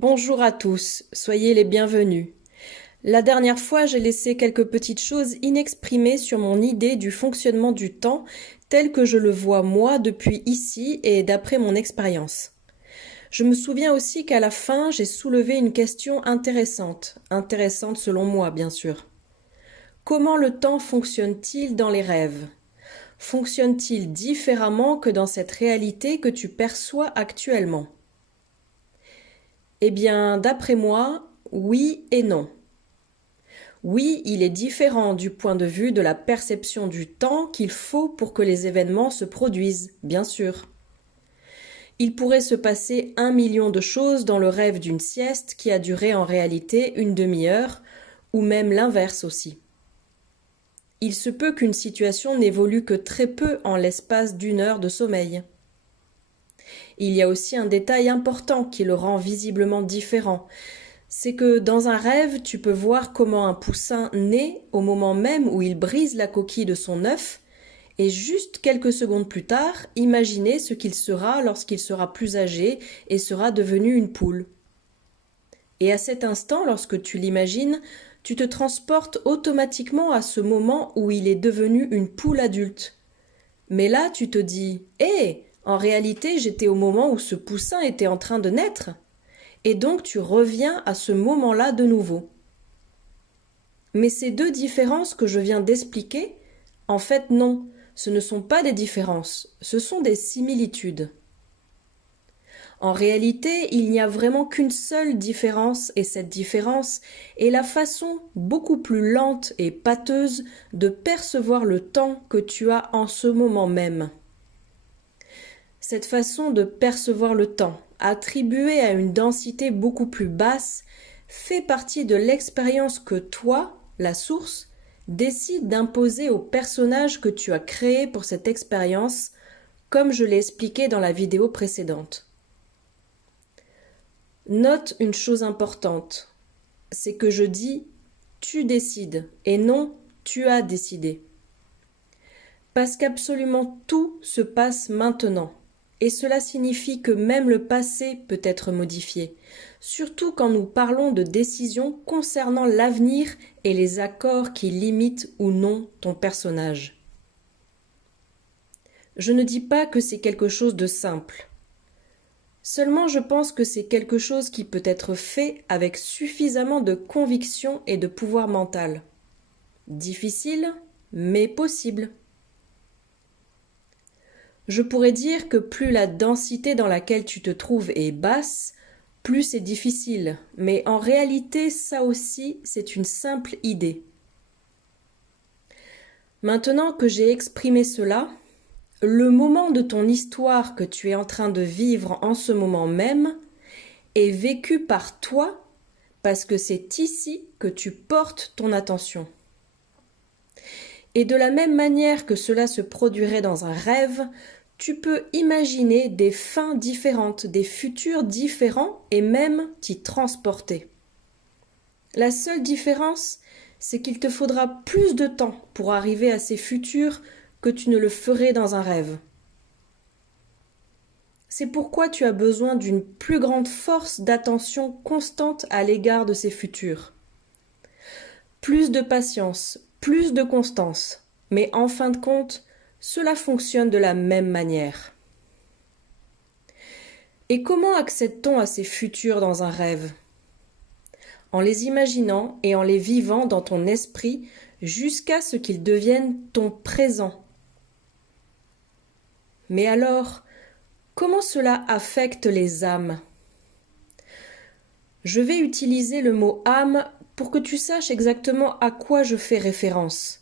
Bonjour à tous, soyez les bienvenus. La dernière fois, j'ai laissé quelques petites choses inexprimées sur mon idée du fonctionnement du temps tel que je le vois moi depuis ici et d'après mon expérience. Je me souviens aussi qu'à la fin, j'ai soulevé une question intéressante selon moi bien sûr. Comment le temps fonctionne-t-il dans les rêves ? Fonctionne-t-il différemment que dans cette réalité que tu perçois actuellement ? Eh bien, d'après moi, oui et non. Oui, il est différent du point de vue de la perception du temps qu'il faut pour que les événements se produisent, bien sûr. Il pourrait se passer 1 million de choses dans le rêve d'une sieste qui a duré en réalité une demi-heure, ou même l'inverse aussi. Il se peut qu'une situation n'évolue que très peu en l'espace d'une heure de sommeil. Il y a aussi un détail important qui le rend visiblement différent. C'est que dans un rêve, tu peux voir comment un poussin naît au moment même où il brise la coquille de son œuf et juste quelques secondes plus tard, imaginer ce qu'il sera lorsqu'il sera plus âgé et sera devenu une poule. Et à cet instant, lorsque tu l'imagines, tu te transportes automatiquement à ce moment où il est devenu une poule adulte. Mais là, tu te dis « Hé, en réalité, j'étais au moment où ce poussin était en train de naître !» Et donc tu reviens à ce moment-là de nouveau. Mais ces deux différences que je viens d'expliquer, en fait non, ce ne sont pas des différences, ce sont des similitudes. En réalité, il n'y a vraiment qu'une seule différence, et cette différence est la façon beaucoup plus lente et pâteuse de percevoir le temps que tu as en ce moment même. Cette façon de percevoir le temps, attribuée à une densité beaucoup plus basse, fait partie de l'expérience que toi, la source, décides d'imposer au personnage que tu as créé pour cette expérience, comme je l'ai expliqué dans la vidéo précédente. Note une chose importante, c'est que je dis « tu décides » et non « tu as décidé ». Parce qu'absolument tout se passe maintenant. Et cela signifie que même le passé peut être modifié, surtout quand nous parlons de décisions concernant l'avenir et les accords qui limitent ou non ton personnage. Je ne dis pas que c'est quelque chose de simple. Seulement je pense que c'est quelque chose qui peut être fait avec suffisamment de conviction et de pouvoir mental. Difficile, mais possible. Je pourrais dire que plus la densité dans laquelle tu te trouves est basse, plus c'est difficile, mais en réalité, ça aussi, c'est une simple idée. Maintenant que j'ai exprimé cela, le moment de ton histoire que tu es en train de vivre en ce moment même est vécu par toi parce que c'est ici que tu portes ton attention. Et de la même manière que cela se produirait dans un rêve, tu peux imaginer des fins différentes, des futurs différents et même t'y transporter. La seule différence, c'est qu'il te faudra plus de temps pour arriver à ces futurs que tu ne le ferais dans un rêve. C'est pourquoi tu as besoin d'une plus grande force d'attention constante à l'égard de ces futurs. Plus de patience, plus de constance, mais en fin de compte, cela fonctionne de la même manière. Et comment accède-t-on à ces futurs dans un rêve ? En les imaginant et en les vivant dans ton esprit jusqu'à ce qu'ils deviennent ton présent. Mais alors, comment cela affecte les âmes ? Je vais utiliser le mot âme pour que tu saches exactement à quoi je fais référence.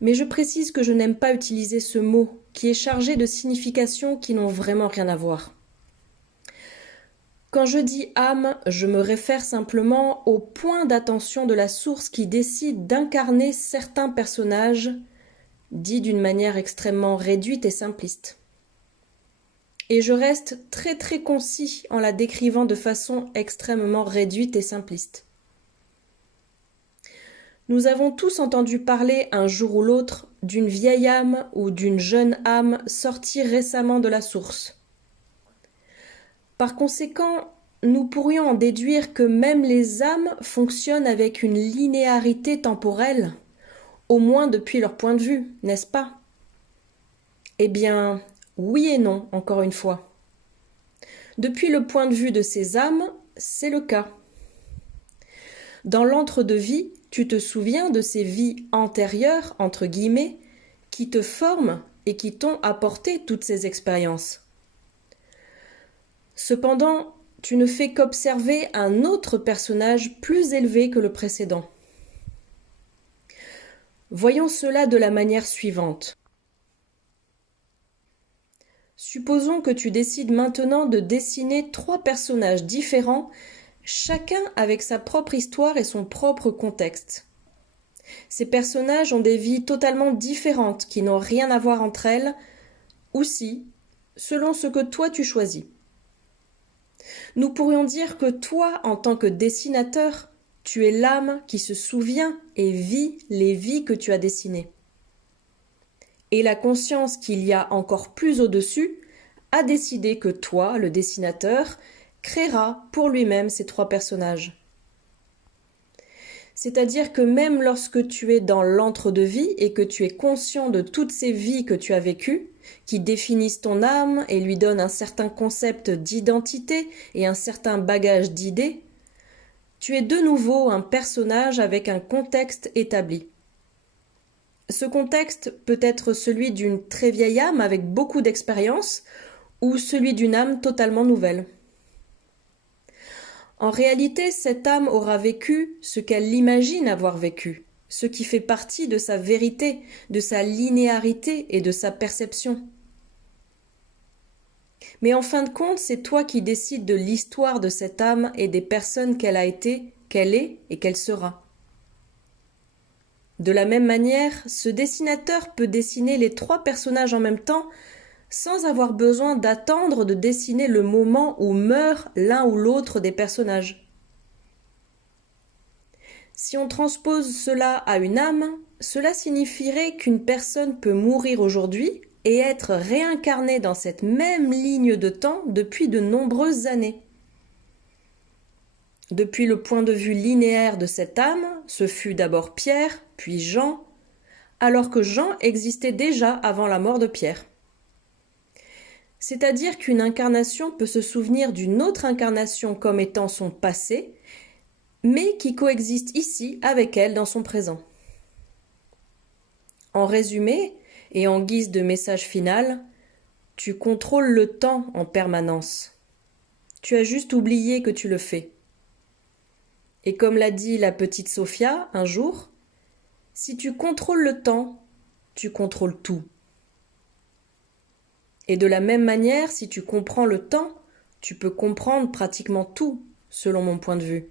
Mais je précise que je n'aime pas utiliser ce mot, qui est chargé de significations qui n'ont vraiment rien à voir. Quand je dis âme, je me réfère simplement au point d'attention de la source qui décide d'incarner certains personnages, dit d'une manière extrêmement réduite et simpliste. Et je reste très très concis en la décrivant de façon extrêmement réduite et simpliste. Nous avons tous entendu parler un jour ou l'autre d'une vieille âme ou d'une jeune âme sortie récemment de la source. Par conséquent, nous pourrions en déduire que même les âmes fonctionnent avec une linéarité temporelle, au moins depuis leur point de vue, n'est-ce pas? Eh bien, oui et non, encore une fois. Depuis le point de vue de ces âmes, c'est le cas. Dans l'entre-deux-vie, tu te souviens de ces vies antérieures, entre guillemets, qui te forment et qui t'ont apporté toutes ces expériences. Cependant, tu ne fais qu'observer un autre personnage plus élevé que le précédent. Voyons cela de la manière suivante. Supposons que tu décides maintenant de dessiner 3 personnages différents, chacun avec sa propre histoire et son propre contexte. Ces personnages ont des vies totalement différentes qui n'ont rien à voir entre elles, ou si, selon ce que toi tu choisis. Nous pourrions dire que toi, en tant que dessinateur, tu es l'âme qui se souvient et vit les vies que tu as dessinées. Et la conscience qu'il y a encore plus au-dessus a décidé que toi, le dessinateur, créera pour lui-même ces 3 personnages. C'est-à-dire que même lorsque tu es dans l'entre-deux-vie et que tu es conscient de toutes ces vies que tu as vécues, qui définissent ton âme et lui donnent un certain concept d'identité et un certain bagage d'idées, tu es de nouveau un personnage avec un contexte établi. Ce contexte peut être celui d'une très vieille âme avec beaucoup d'expérience ou celui d'une âme totalement nouvelle. En réalité, cette âme aura vécu ce qu'elle imagine avoir vécu, ce qui fait partie de sa vérité, de sa linéarité et de sa perception. Mais en fin de compte, c'est toi qui décides de l'histoire de cette âme et des personnes qu'elle a été, qu'elle est et qu'elle sera. De la même manière, ce dessinateur peut dessiner les 3 personnages en même temps sans avoir besoin d'attendre de dessiner le moment où meurt l'un ou l'autre des personnages. Si on transpose cela à une âme, cela signifierait qu'une personne peut mourir aujourd'hui et être réincarnée dans cette même ligne de temps depuis de nombreuses années. Depuis le point de vue linéaire de cette âme, ce fut d'abord Pierre, puis Jean, alors que Jean existait déjà avant la mort de Pierre. C'est-à-dire qu'une incarnation peut se souvenir d'une autre incarnation comme étant son passé, mais qui coexiste ici avec elle dans son présent. En résumé, et en guise de message final, tu contrôles le temps en permanence. Tu as juste oublié que tu le fais. Et comme l'a dit la petite Sophia un jour, si tu contrôles le temps, tu contrôles tout. Et de la même manière, si tu comprends le temps, tu peux comprendre pratiquement tout, selon mon point de vue.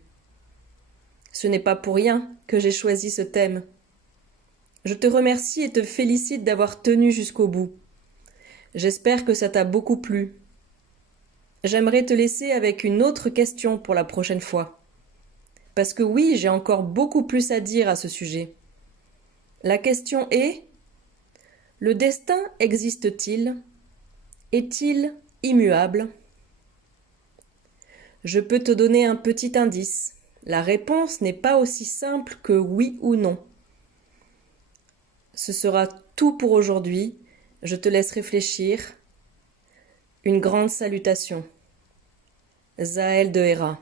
Ce n'est pas pour rien que j'ai choisi ce thème. Je te remercie et te félicite d'avoir tenu jusqu'au bout. J'espère que ça t'a beaucoup plu. J'aimerais te laisser avec une autre question pour la prochaine fois. Parce que oui, j'ai encore beaucoup plus à dire à ce sujet. La question est: le destin existe-t-il? Est-il immuable? Je peux te donner un petit indice. La réponse n'est pas aussi simple que oui ou non. Ce sera tout pour aujourd'hui. Je te laisse réfléchir. Une grande salutation. Zaël de Héra.